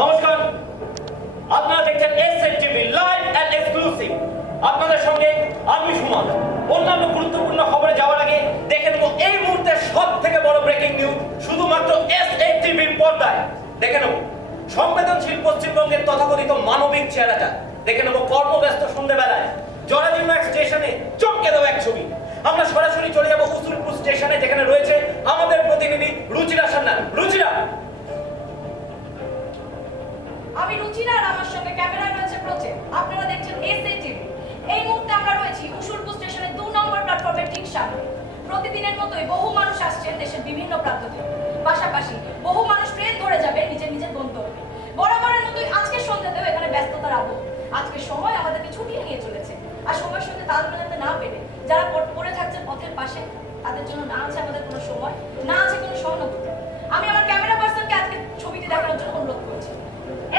নমস্কার, আপনারা দেখছেন SN TV live and exclusive. আপনাদের সঙ্গে আমি সুমন। অন্যান্য গুরুত্বপূর্ণ খবরে যাওয়ার আগে দেখে নেব এই মুহূর্তের সবথেকে বড় ব্রেকিং নিউজ শুধুমাত্র এসএন টিভির পর্দায়। দেখে নেব সংবেদনশীল পশ্চিমবঙ্গের তথাকথিত মানবিক চেহারাটা। দেখে নেব কর্মব্যস্ত সন্ধ্যেবেলায় জরাজীর্ণ এক স্টেশনে চমকে দেওয়া এক ছবি। আমরা সরাসরি চলে যাব উসুলপুর স্টেশনে, যেখানে রয়েছে আমাদের প্রতিনিধি রুচিরা সান্যাল। রুচিরা, আমি রুচিরা আর আমার সঙ্গে ক্যামেরায় রয়েছে প্রচেন। আপনারা দেখছেন এসএ টিভি। এই মুহূর্তে আমরা রয়েছি উসুলপুর স্টেশনের 2 নম্বর প্ল্যাটফর্মের ঠিক সামনে। প্রতিদিনের মতোই বহু মানুষ আসছেন দেশের বিভিন্ন প্রান্ত থেকে। পাশাপাশি বহু মানুষ ট্রেন ধরে যাবে নিজের নিজের গন্তব্যে। বরাবরের মতোই আজকের সন্ধ্যাতেও এখানে ব্যস্ততার আবহ। আজকের সময় আমাদেরকে ছুটিয়ে নিয়ে চলেছে। আর সময়ের সঙ্গে তাল মেলাতে না পেরে যারা পড়ে থাকছেন পথের পাশে, তাদের জন্য না আছে আমাদের কোনো সময়, না আছে কোনো সহানুভূতি। আমি আমার ক্যামেরা পার্সনকে আজকে ছবিটি দেখানোর জন্য অনুরোধ করছি।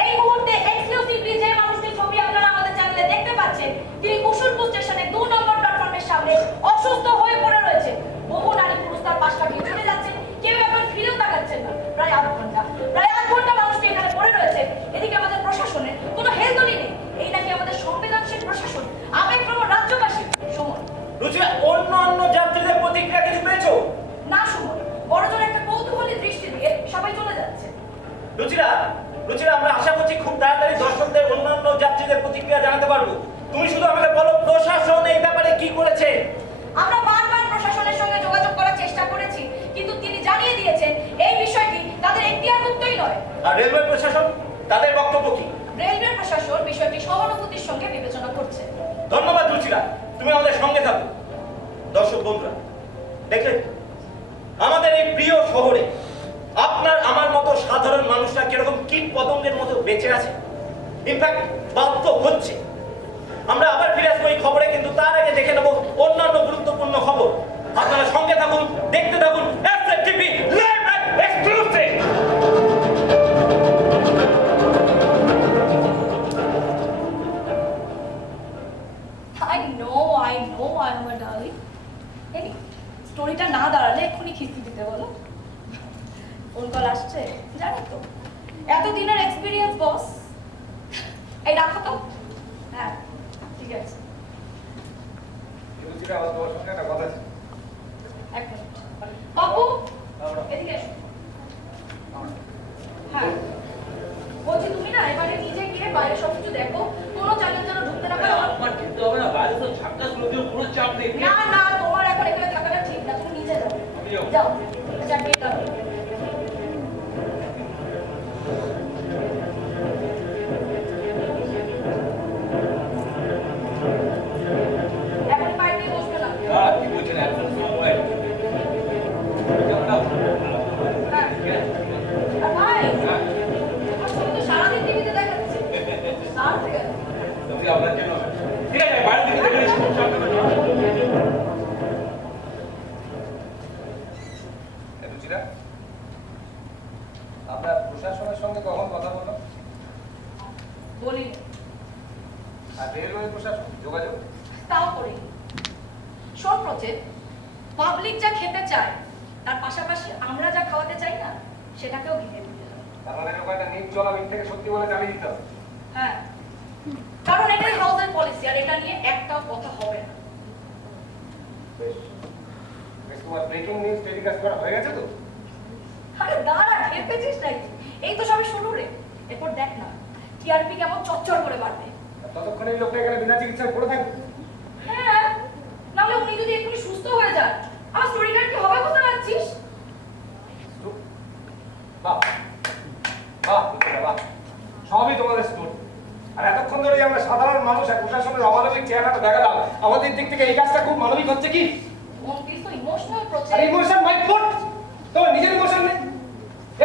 এই মুহূর্তে এক্সক্লুসিভলি যে মানুষটির ছবি আপনারা আমাদের চ্যানেলে দেখতে পাচ্ছেন, তিনি উসুলপুর স্টেশনে 2 নম্বর প্ল্যাটফর্মের সামনে অসুস্থ হয়ে পড়ে রয়েছে। বহু নারী পুরুষ তার পাশ কাটিয়ে চলে যাচ্ছেন, কেউ এখন ফিরেও তাকাচ্ছেন না। প্রায় 8 ঘন্টা মানুষটি এখানে পড়ে রয়েছে। এদিকে আমাদের প্রশাসনের কোনো হেলদোলি নেই। এই নাকি আমাদের সংবেদনশীল প্রশাসন, আবেগপ্রবণ রাজ্যবাসী। সময় রুচিরা, অন্য যাত্রীদের প্রতিক্রিয়া কিছু পেয়েছো? না সময়, বড়জোর একটা কৌতূহলী দৃষ্টি দিয়ে সবাই চলে যাচ্ছে। রুচিরা, আমরা আশা করছি খুব তাড়াতাড়ি দর্শকদের অন্যান্য যাত্রীদের প্রতিক্রিয়া জানাতে পারবো। তুমি শুধু আমাকে বলো প্রশাসন এই ব্যাপারে কি করেছে। আমরা বারবার প্রশাসনের সঙ্গে যোগাযোগ করার চেষ্টা করেছি, কিন্তু তিনি জানিয়ে দিয়েছেন এই বিষয়টি তাদের এখতিয়ারভুক্তই নয়। আর রেলওয়ে প্রশাসন, তাদের বক্তব্য কি? রেলওয়ে প্রশাসন বিষয়টি সহানুভূতির সঙ্গে বিবেচনা করছে। ধন্যবাদ রুচিরা, তুমি আমাদের সঙ্গে থাকো। দর্শক বন্ধুরা, দেখলেন আমাদের এই প্রিয় শহরে আপনার আমার মতো সাধারণ মানুষরা কিরকম কীট পতঙ্গের মতো বেঁচে আছে, ইনফ্যাক্ট বাধ্য হচ্ছে। আমরা আবার ফিরে আসবো এই খবরে, কিন্তু তার আগে দেখে নেব অন্যান্য গুরুত্বপূর্ণ খবর। আপনারা সঙ্গে থাকুন, দেখতে থাকুন SN TV live and exclusive. I know I'm a darling. এই স্টোরিটা না দাঁড়ালে এক্ষুনি খিস্তি দিতে বলো। ফোন কল আসছে, জানি তো। এতদিনের এক্সপিরিয়েন্স বস। এই রাখো তো। হ্যাঁ, ঠিক আছে। রুচিরা, আমার তোমার সঙ্গে একটা কথা আছে। এক মিনিট। বাবু, এদিকে এসো। হ্যাঁ, বলছি তুমি না এবারে নিজে গিয়ে বাইরে সবকিছু দেখো, কোনো চ্যালেঞ্জ যেন ঢুকতে না পারে। আমার ঢুকতে হবে না, বাইরে তো ঝাক্কাস লোকের কোনো চাপ নেই। না, তোমার এখন এখানে থাকাটা ঠিক না, তুমি নিজে যাও। যাও, যা গিয়ে দাও। এখন বাইরে বসবে না। কি বলছেন এখন সময়? হ্যাঁ। আর ভাই, আমার ছবি তো সারাদিন টিভিতে দেখাচ্ছে। আর ঠিক আছে। তুমি আপনার জন্য ঠিক আছে, বাইরে থেকে দেখে নিচ্ছি। রুচিরা, আমরা প্রশাসনের সঙ্গে কখন কথা বললাম? বলি আর রেলওয়ে প্রশাসন যোগাযোগ? তাও করি। শোন প্রচেত, পাবলিক যা খেতে চায় তার পাশাপাশি আমরা যা খাওয়াতে চাই না, সেটাকেও ঘিরে দিতে হবে। তার মানে এরকম একটা নিট চলা মিথ থেকে সত্যি বলে চালিয়ে দিতে হবে। হ্যাঁ, কারণ এটাই হাউসের পলিসি, আর এটা নিয়ে একটাও কথা হবে না। বেশ, তোমার ব্রেকিং নিউজ টেলিকাস্ট করা হয়ে গেছে তো? আরে দাঁড়া, খেপেছিস নাকি? এই তো সবে শুরু রে। এরপর দেখ না টিআরপি কেমন চচ্চর করে বাড়বে। ততক্ষণ এই লোকটা এখানে বিনা চিকিৎসায় পড়ে থাকবে। হ্যাঁ, নাহলে উনি যদি এক্ষুনি সুস্থ হয়ে যান, আমার স্টোরিটার কি হবে বুঝতে পারছিস? বাহ, রুচিরা, বাহ, সবই তোমাদের স্টোরি। আর এতক্ষণ ধরে যে আমরা সাধারণ মানুষ আর প্রশাসনের অমানবিক চেহারাটা দেখালাম, আমাদের দিক থেকে এই কাজটা খুব মানবিক হচ্ছে কি? মন্ত্রী তো ইমোশনাল প্রচেত। আর ইমোশন মাই ফুট, তোমার নিজের ইমোশন নেই?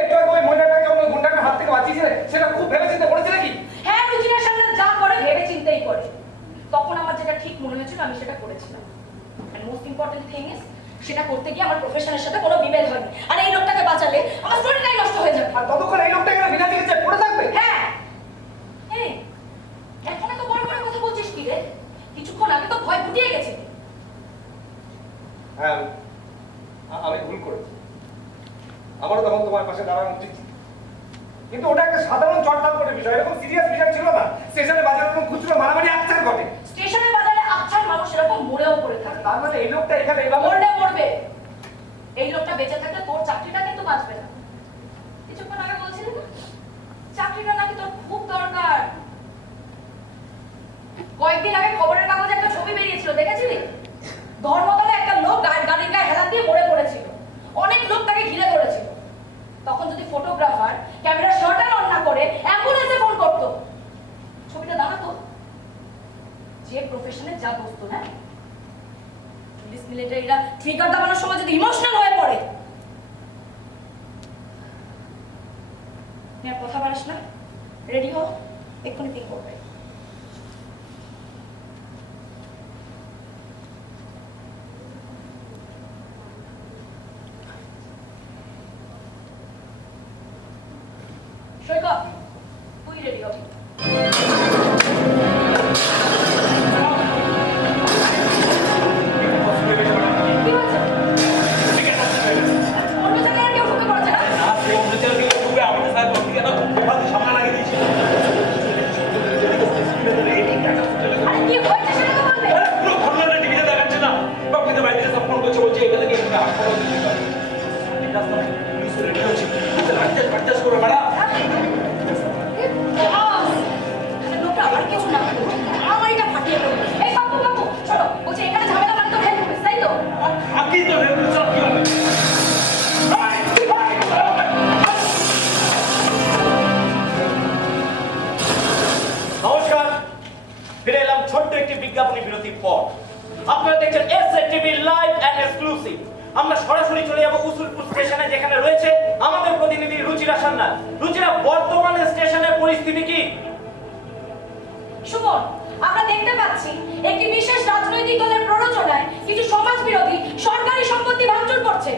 একটু আগে ওই মহিলাটাকে অন্য গুন্ডাকে হাত থেকে বাঁচিয়েছিলে, সেটা খুব ভেবে চিন্তা করেছে নাকি? হ্যাঁ, রুচিরার সামনে যা করে ভেবে চিন্তাই করে। তখন আমার যেটা ঠিক মনে হয়েছিল আমি সেটা করেছিলাম। And most important thing is, সেটা করতে গিয়ে আমার প্রফেশনের সাথে কোনো বিভেদ হয়নি। আর এই লোকটাকে বাঁচালে আমার স্টোরিটাই নষ্ট হয়ে যাবে। আর ততক্ষণ এই লোকটা এখানে বিনা চিকিৎসায় পড়ে থাকবে। হ্যাঁ, এই এখন এত বড় বড় কথা বলছিস কি রে? কিছুক্ষণ আগে তো ভয় গুটিয়ে গেছে। হ্যাঁ, আমি ভুল করেছি। আমারও তখন তোমার পাশে দাঁড়ানো উচিত। কিন্তু ওটা একটা সাধারণ চটপট বিষয়, এরকম সিরিয়াস বিষয় ছিল না। স্টেশনে বাজারে এরকম খুচরো মারামারি আচ্ছার ঘটে। স্টেশনের বাজারে আচ্ছার মানুষ এরকম মরেও পড়ে থাকে। তার মানে এই লোকটা এখানে এভাবে মরলে মরবে। এই লোকটা বেঁচে থাকলে তোর চাকরিটা কিন্তু বাঁচবে না। কিছুক্ষণ আগে বলছিলি না চাকরিটা নাকি তোর খুব দরকার। কয়েকদিন আগে খবরের কাগজে একটা ছবি বেরিয়েছিল, দেখেছিলি? ধর্মতলে একটা লোক গাড়ির গায়ে হেলান দিয়ে মরে পড়েছিল। অনেক লোক তাকে ঘিরে ধরেছিল। তখন যদি ফটোগ্রাফার ক্যামেরা শার্টার অন না করে অ্যাম্বুলেন্সে ফোন করতো, ছবিটা দাঁড়াতো। যে প্রফেশনে যা বস্তু না, পুলিশ মিলিটারিরা ট্রিগার দাবানোর সময় যদি ইমোশনাল হয়ে পড়ে, আর কথা বাড়াস না, রেডি হও, এক্ষুনি পিক করবে। সৈকত, তুই রেডি হবি। কি হয়েছে? অন্য জায়গায় আর কেউ ঢুকে পড়েছে না? না, সে অন্য জায়গায় ঢুকে আমাদের সাথে বলতে গেল, এবার সামনে লাগিয়ে দিয়েছিল। আরে কি হয়েছে সেটা তো বলবে। আরে পুরো ঘটনাটা টিভিতে দেখাচ্ছে না। বাকিদের বাড়িতে সব ফোন করছে, বলছে এখানে গিয়ে তুমি হাসপাতাল দিতে পারো। ঠিক আছে, পুলিশ রেডি হচ্ছে। আটটাস করে ম্যাডাম। লোকটা আবার কেউ না আমার এটা ফাটিয়ে দেবো। এই বাবু বাবু চলো, বলছে এখানে ঝামেলা মানে তো হেল্প তাই তো? থাকি তো রেল চাপ কি হবে? নমস্কার, ফিরে এলাম ছোট্ট একটি বিজ্ঞাপনী বিরতির পর। আপনারা দেখছেন এসএটিভি লাইভ এন্ড এক্সক্লুসিভ। আমরা সরাসরি চলে যাব উসুলপুর স্টেশনে, যেখানে রয়েছে আমাদের প্রতিনিধি রুচিরা সান্যাল। রুচিরা, বর্তমানে স্টেশনের পরিস্থিতি কি? সুমন, আমরা দেখতে পাচ্ছি একটি বিশেষ রাজনৈতিক দলের প্ররোচনায় কিছু সমাজ বিরোধী সরকারি সম্পত্তি ভাঙচুর করছে।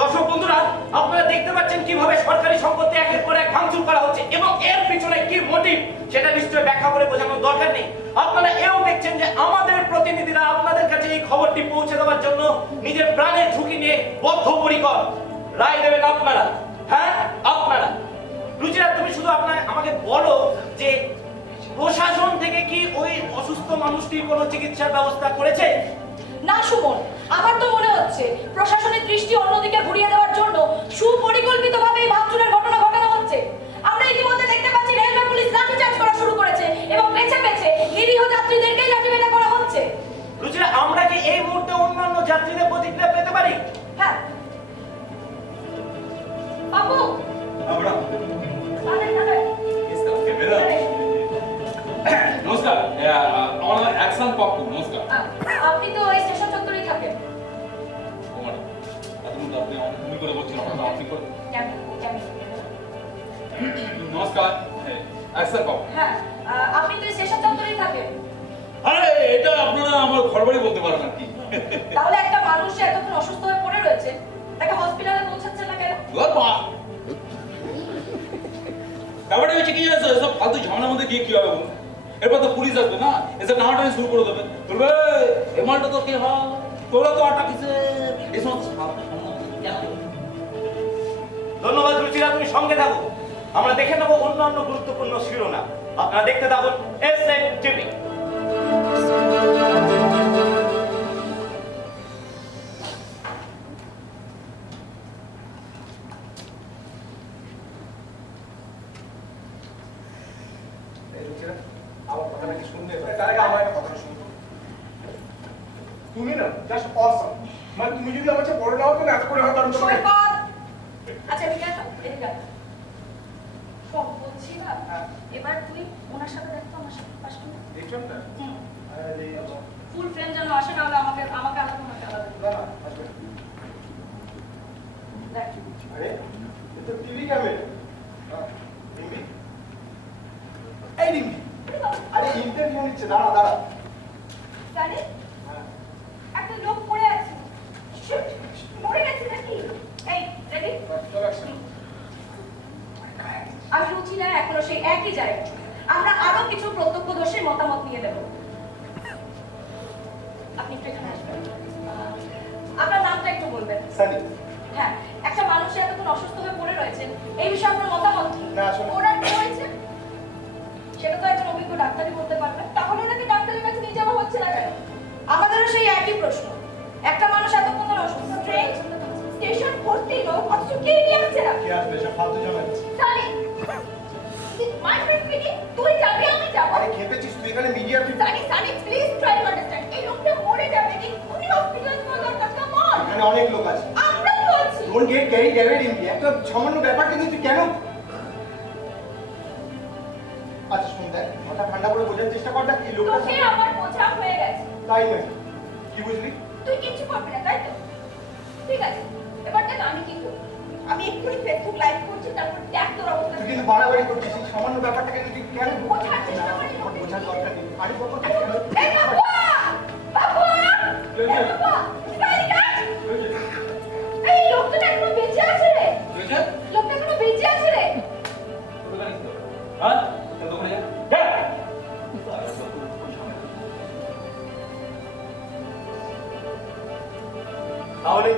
দর্শক বন্ধুরা, আপনারা দেখতে পাচ্ছেন কিভাবে সরকারি সম্পত্তি একের পর এক ভাঙচুর করা হচ্ছে এবং এর পিছনে কি মোটিভ সেটা নিশ্চয়ই ব্যাখ্যা করে বোঝানোর দরকার নেই। আপনারা এও দেখছেন যে আমাদের প্রতিনিধিরা আপনাদের কাছে এই খবরটি পৌঁছে দেওয়ার জন্য নিজের প্রাণের ঝুঁকি নিয়ে বদ্ধপরিকর। রায় দেবেন আপনারা, হ্যাঁ আপনারা। রুচিরা, তুমি শুধু আমাকে বলো যে প্রশাসন থেকে কি ওই অসুস্থ মানুষটির কোনো চিকিৎসার ব্যবস্থা করেছে? না সুমন, আমার তো মনে হচ্ছে প্রশাসনের দৃষ্টি অন্যদিকে ঘুরিয়ে দেওয়ার জন্য সুপরিকল্পিতভাবে এই ভাঙচুরের ঘটনা ঘটানো হচ্ছে। আমরা ইতিমধ্যে দেখতে পাচ্ছি রেলওয়ে পুলিশ লাঠিচার্জ করা শুরু করেছে এবং বেছে বেছে নিরীহ যাত্রীদেরকেই লাঠিপেটা করা হচ্ছে। রুচিরা, আমরা কি এই মুহূর্তে অন্যান্য যাত্রীদের প্রতিক্রিয়া পেতে পারি? হ্যাঁ বাবু, আমরা তাদের তাদের ক্যামেরা। নমস্কার, আমার নাম অ্যাকশন পাপ্পু। নমস্কার। আপনি তো এই স্টেশন চত্বরেই থাকেন। ও ম্যাডাম, এতক্ষণ তো আপনি আমাকে তুমি করে বলছেন, আপনার আপনি করে। কেমন কেমন? নমস্কার, অ্যাকশন পাপ্পু। হ্যাঁ, আপনি তো এই স্টেশন চত্বরেই থাকেন। আরে এটা আপনারা আমার ঘরবাড়ি বলতে পারেন আর কি। তাহলে একটা মানুষ যে এতক্ষণ অসুস্থ হয়ে পড়ে রয়েছে, তাকে হসপিটালে পৌঁছাচ্ছেন না কেন? ওর মা। ব্যাপারটা হচ্ছে কি জানেন, এসব ফালতু ঝামেলার মধ্যে গিয়ে কি হবে বলুন? এরপর তো পুলিশ আসবে না, এসব টানাটানি শুরু করে দেবে। বলবে এই মালটা তো কে হয়, তোরা তো আটা কিসে, এই সমস্ত ফালতু সমস্ত কেন? ধন্যবাদ রুচিরা, তুমি সঙ্গে থাকো। আমরা দেখে নেব অন্যান্য গুরুত্বপূর্ণ শিরোনাম। আপনারা দেখতে থাকুন এসএটিভি। আমার কথাটা কি শুনবে? তার আগে আমার একটা কথা শুনবো। তুমি না জাস্ট অসম। মানে তুমি যদি আমার চেয়ে বড় না হতো না, এত করে হয়তো আমি তোমাকে সৈকত, আচ্ছা এদিকে আসো, এদিকে আসো। সব বলছি না, এবার তুই ওনার সাথে দেখতো, আমার সাথে পাশে। দেখছেন না? আরে ফুল ফ্রেন্ড যেন আসে, না হলে আমাকে আলাদা তোমাকে আলাদা না না আসবে। দেখ। আরে এটা টিভি ক্যামেরা। হ্যাঁ, রিম্বি। এই রিম্বি। আরে ইন্টারভিউ নিচ্ছে, দাঁড়া দাঁড়া। জানি হ্যাঁ। একটা লোক পড়ে আছে। শিট, মরে গেছে নাকি? এই রেডি? চলে আসছে। আমি রুচিরা এখনো সেই একই জায়গায়। আমরা আরো কিছু প্রত্যক্ষদর্শীর মতামত নিয়ে নেব। আপনি একটু এখানে আসবেন। আপনার নামটা একটু বলবেন। সানি। হ্যাঁ, একটা মানুষ এতক্ষণ অসুস্থ হয়ে পড়ে রয়েছেন, এই বিষয়ে আপনার মতামত কি? না আসলে ওনার কি হয়েছে সেটা তো একজন অভিজ্ঞ ডাক্তারই বলতে পারবে। তাহলে ওনাকে ডাক্তারের কাছে নিয়ে যাওয়া হচ্ছে না কেন? আমাদেরও সেই একই প্রশ্ন। একটা মানুষ এতক্ষণ ধরে অসুস্থ, ট্রেন স্টেশন ভর্তি লোক, অথচ কেউ নিয়ে আসছে না। কি আসবে সব ফালতু ঝামেলা। সানি, মাই ফ্রেন্ড মিনি, তুই যাবি আমি যাব। আরে খেপেছিস তুই এখানে media Sunny, Sunny please try to understand. এই লোকটা মরে যাবে, উনি হসপিটালে যাওয়া দরকার। কাম অন, এখানে অনেক লোক আছে। আমরা তো আছি। Don't get carried away in the একটা সামান্য ব্যাপারকে নিয়ে তুই কেন? আচ্ছা শুন দেখ, মাথা ঠান্ডা করে বোঝার চেষ্টা কর দেখ এই লোকটা তোকে আমার বোঝা হয়ে গেছে। তাই নয় কি বুঝলি? তুই কিচ্ছু করবি না, তাই তো? ঠিক আছে, এবার দেখ আমি কি করব। আমি এক্ষুনি ফেসবুক লাইভ করছি, তারপর দেখ তোর অবস্থা। তুই কিন্তু বাড়াবাড়ি করছিস এই সামান্য ব্যাপারটাকে নিয়ে তুই কেন বোঝার চেষ্টা করি। বোঝার দরকার নেই। আরে বাবা এই বাবা! বাবা! এই বাবা! সাইড কাট! এই লোকটা না এখনো বেঁচে আছে রে। হয়েছে লোকটা এখনো বেঁচে আছে রে। তোর দোকানে কি হ্যাঁ তোর দোকানে যা যা তাহলে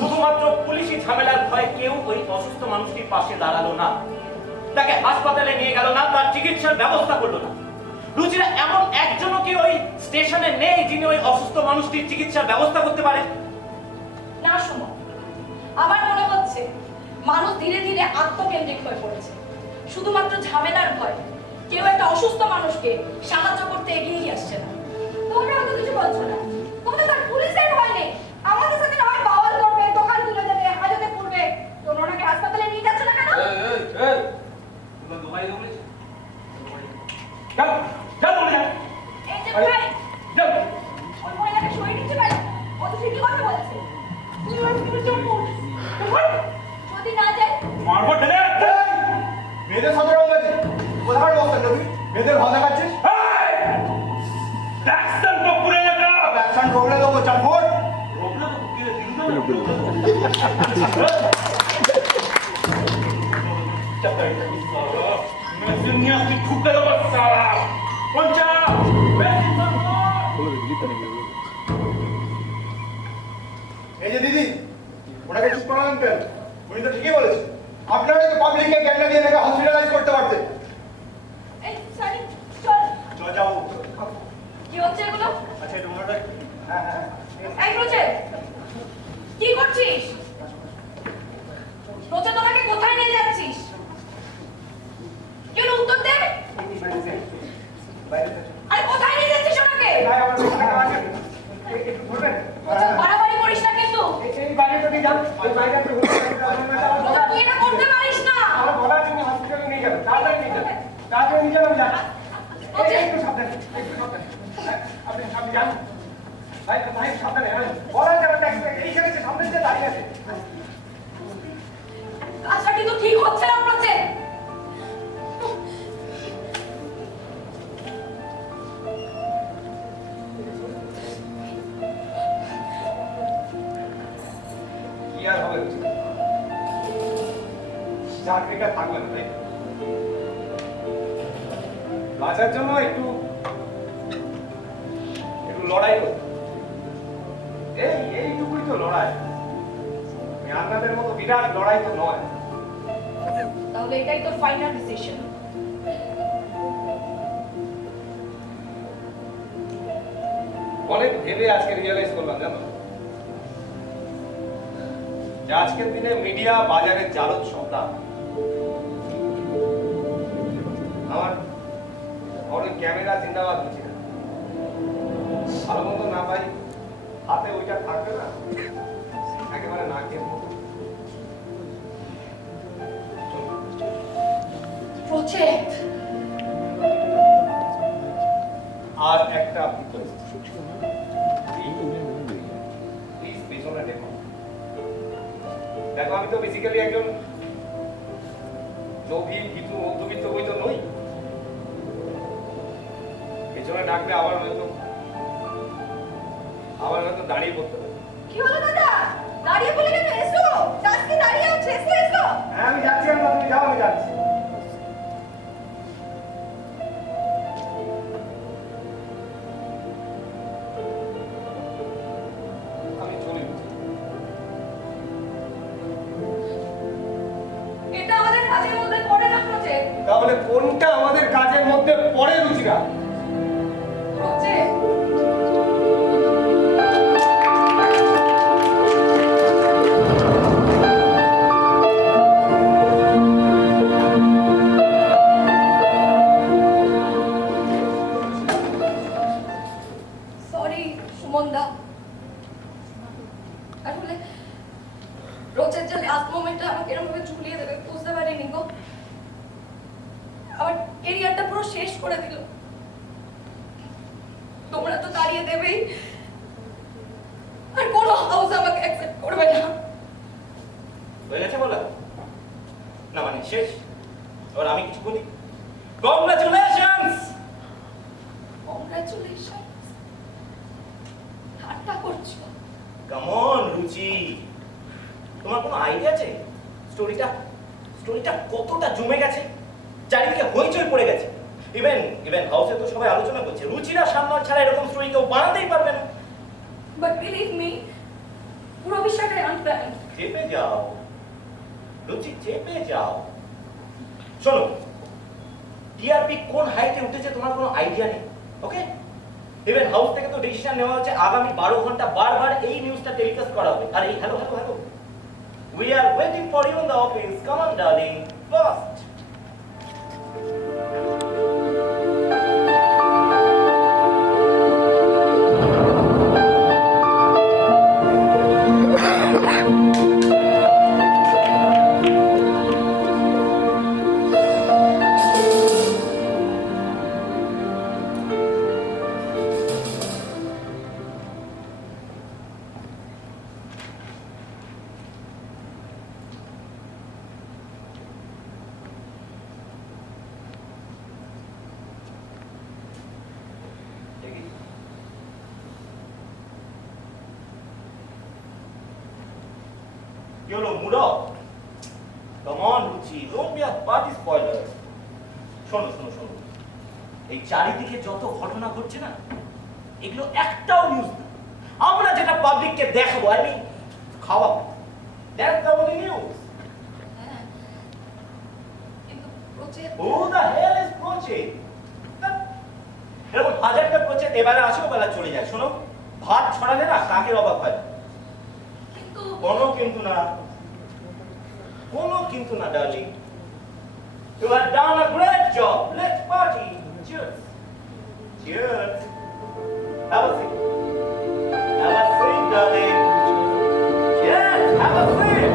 শুধুমাত্র পুলিশি ঝামেলার ভয়ে কেউ ওই অসুস্থ মানুষটির পাশে দাঁড়ালো না, তাকে হাসপাতালে নিয়ে গেল না, তার চিকিৎসার ব্যবস্থা করলো না। রুচিরা এমন একজনও কি ওই স্টেশনে নেই যিনি ওই অসুস্থ মানুষটির চিকিৎসার ব্যবস্থা করতে পারে? না শোনো, আমার মনে হচ্ছে মানুষ ধীরে ধীরে আত্মকেন্দ্রিক হয়ে পড়েছে। শুধুমাত্র ঝামেলার ভয় কেউ একটা অসুস্থ মানুষকে সাহায্য করতে এগিয়ে আসছে না। তোমরা হয়তো কিছু বলছো না, তোমাদের তার পুলিশের ভয় নেই। আমাদের সাথে না হয় বাওয়াল করবে, দোকান তুলে দেবে, হাজতে পড়বে। তোমরা ওনাকে হাসপাতালে নিয়ে যাচ্ছ না কেন? এই তোর দোকানে যা বলেছিস যা যা বলে যা এই যে ভাই, যা ওই মহিলাকে সরিয়ে নিতে পারে, ও তো ঠিকই কথা বলেছে। যদি না যায় মারবো ঠেলে মেয়েদের সাথে রং আছে কোথায় বসছেন না তুই মেয়েদের ভাষা খাচ্ছিস ট্যাক্সন তো পুরে লাগা অ্যাকশন রোগলে দেবো চাল ফোর রোবনা তো কি দিন না মেসিনিয়া কি ঠুকে দেবো সালা পঞ্চা মেসিনিয়া এই যে দিদি ওনাকে চুপ করালেন কেন? উনি তো ঠিকই বলেছেন আপনারা তো পাবলিককে জ্ঞান দিয়ে নাকি হসপিটালাইজ করতে পারতেন। এই সানি চল। চল যাবো। কি হচ্ছে এগুলো? আচ্ছা এটা ওনাটা হ্যাঁ হ্যাঁ এই রোজে কি করছিস? রোজে তোরাকে কোথায় নিয়ে যাচ্ছিস? কেন উত্তর দে। বাইরে আরে কোথায় নিয়ে যাচ্ছিস ওনাকে? ভাই আমার এখানে আছে একটু ধরবেন রোজে বাড়াবাড়ি করিস না কিন্তু। এই বাইরে থেকে যান ওই বাইরে থেকে রোজে তুই এটা করতে পারিস না। আমার বলার জন্য হসপিটালে নিয়ে যাবেন তাড়াতাড়ি নিয়ে যাবেন তাড়াতাড়ি নিয়ে যাবেন যান রোজে একটু সাবধানে আপনি আপনি যান ভাই ভাই সাবধানে বলার যাবেন এইখানে যে সামনে যে দাঁড়িয়ে আছে কাজটা কিন্তু ঠিক হচ্ছে না রোজে। কি আর হবে চাকরিটা থাকবে না তাই বাঁচার জন্য একটু একটু লড়াই করতে এইটুকুই তো লড়াই আপনাদের মতো বিরাট লড়াই তো নয় তাহলে এটাই তোর ফাইনাল ডিসিশন। অনেক ভেবে আজকে রিয়েলাইজ করলাম জানো যে আজকের দিনে মিডিয়া বাজারের জালত সত্তা আমার অনেক ক্যামেরা জিন্দাবাদ হচ্ছে না ভালো মন্দ না পাই হাতে ওইটা থাকবে না একেবারে না খেয়ে মতো প্রজেক্ট আর একটা প্লিজ পেছনে দেখো দেখো আমি তো বেসিক্যালি একজন লোভী ভীতু মধ্যবিত্ত বই তো নই পেছনে ডাকলে আবার হয়তো দাঁড়িয়ে পড়তে হবে কি হলো দাদা? দাঁড়িয়ে বলে কেন? এসো, আজকে দাঁড়িয়ে আছে, এসো এসো। হ্যাঁ আমি যাচ্ছি না তুমি যাও আমি যাচ্ছি আমি চলে এটা আমাদের কাজের মধ্যে পড়ে না প্রজেক্ট। তাহলে কোনটা আমাদের কাজের মধ্যে পড়ে রুচিরা? প্রজেক্ট সরি সুমন দা, আসলে রোজের যে লাস্ট মোমেন্টটা আমাকে এরকম ভাবে ঝুলিয়ে দেবে বুঝতে পারিনি গো। আমার এরিয়াটা পুরো শেষ করে দিল। তোমরা তো তাড়িয়ে দেবেই, আর কোনো হাউস আমাকে অ্যাকসেপ্ট করবে না। হয়ে গেছে বলা না, মানে শেষ। এবার আমি কিছু বলি, কংগ্রাচুলেশনস। কংগ্রাচুলেশন, ঠাট্টা করছো? কাম অন রুচি, তোমার কোনো আইডিয়া আছে স্টোরিটা কতটা জমে গেছে? চারিদিকে হইচই পড়ে গেছে। ইভেন হাউসে তো সবাই আলোচনা করছে রুচিরা সামনে ছাড়া এরকম স্টোরি কেউ বানাতেই পারবে না। বাট বিলিভ মি, পুরো বিষয়টা আনপ্ল্যান্ড। চেপে যাও রুচি, চেপে যাও। শোনো, টিআরপি কোন হাইটে উঠেছে তোমার কোনো আইডিয়া নেই, ওকে? ইভেন হাউস থেকে তো ডিসিশন নেওয়া হচ্ছে আগামী 12 ঘন্টা বারবার এই নিউজটা টেলিকাস্ট করা হবে। আর এই hello, we are waiting for you in the office, come on darling, fast. YOLO mood off. Come on, Ruchi, don't be a party spoiler. শোনো, এই চারিদিকে যত ঘটনা ঘটছে না, এগুলো একটাও নিউজ না। আমরা যেটা পাবলিককে দেখাবো, আই মিন খাওয়াবো, দ্যাটস দ্য অনলি নিউজ। হ্যাঁ, কিন্তু project Who the hell is project? এরকম হাজারটা প্রজেক্ট এবারে আসে, ওবেলা চলে যায়। শোনো, ভাত ছড়ালে না কাকের অবাক হয়। কিন্তু কোনো কিন্তু না darling. You have done a great job. Let's party. Cheers. Cheers. Have a seat. Have a seat, darling. Yes, have a seat.